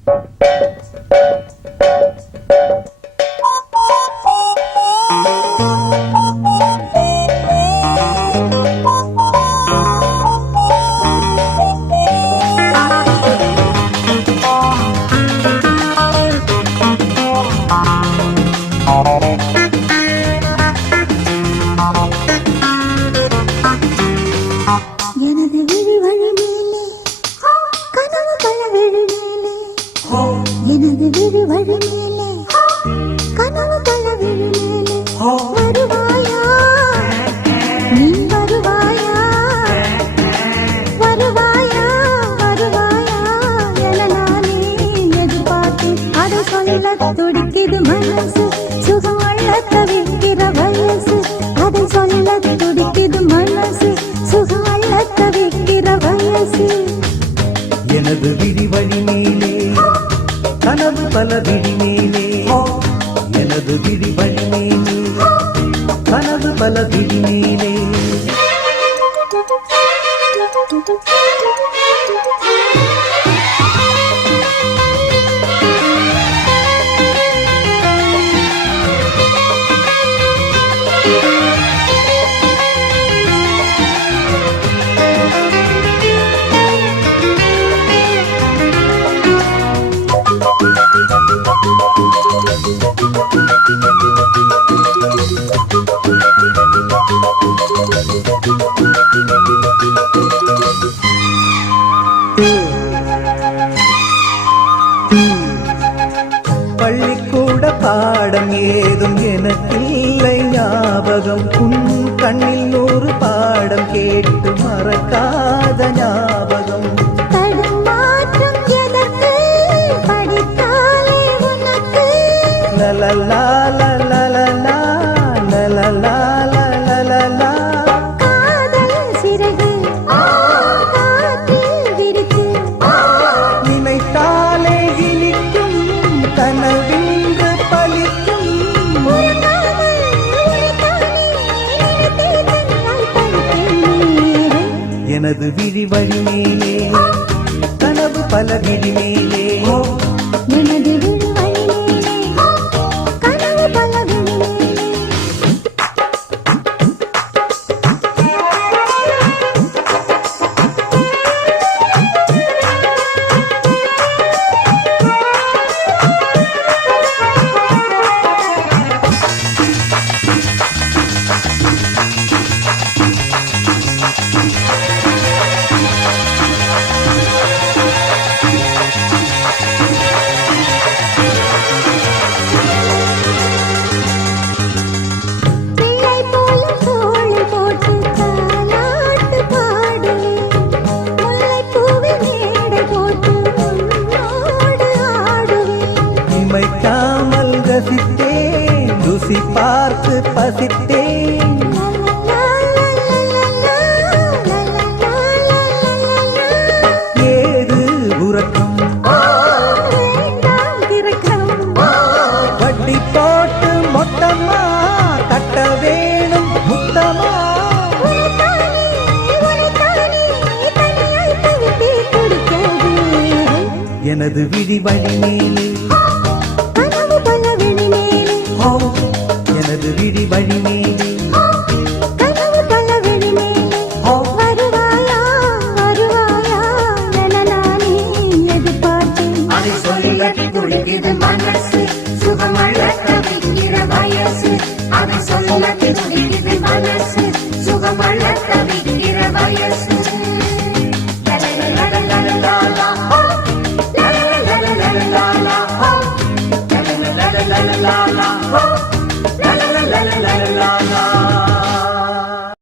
எனது விழி வழி மேலே கனவு பல விழி மேலே, எனது விழி வழி மேலே கனவு பல விழி மேலே, வருவாயா நீ வருவாயா, வருவாயா வருவாயா என நானே எதிர்பார்த்தேன். அதை சொல்ல துடிக்குது மனசு, சுகம் அள்ள தவிக்கிற வயசு. அதை சொல்ல துடிக்குது மனசு, சுகம் அள்ள தவிக்கிற வயசு. எனது விழி வழி மேலே கனவு பல விழி மேலே, எனது விழி வழி மேலே கனவு பல விழி மேலே. பள்ளிக்கூட பாடம் ஏதும் எனக்கில்லை ஞாபகம், உன் கண்ணில் 100 பாடம் கேட்டு மறக்காத ஞாபகம். தடுமாற்றம் எதற்கு, படித்தாலே உனக்கு. லலலா லலலா லலலா லலலா. காதல் சிறகு காற்றில் விரித்து, நினைத்தாலே இனிக்கும் கனவென்று பலிக்கும். உறங்காமல் உழைத்தானே நினைத்தே தன்னால் பழித்தேனே. எனது விழி வழி மேலே கனவு பல விழி மேலே, எனது விழி வழி மேலே கனவு பல விழி மேலே. பிள்ளை போல தோள் போட்டு தாலாட்டு பாடுவேன், முல்லைப்பூவில் மேடை போட்டு உன்னோடு ஆடுவேன். இமைக்காமல் ரசித்தேன், ருசி பார்த்து பசித்தேன். ஏது உறக்கம், வேண்டாம் திறக்கம், வட்டி போட்டு மொத்தமா கட்ட வேணும் முத்தமா. உனைத்தானே தனியாய் தவித்தே துடிக்கிறது. எனது விழி வழி மேலே கனவு பல விழி மேலே, எனது விழி வழி மேலே. கனவு பல விழி மேலே, வருவாயா வருவாயா என நானே எதிர்பார்த்தேன். அதை சொல்ல துடிக்குது மனசு, சுகமள்ள தவிக்கிற வயசு. அதை சொல்ல துடிக்குது மனசு, சுகமள்ள தவிக்கிற வயசு. லலலலலலலா, லலலலலலலா, லலலலலலலா, லலலலலலலா.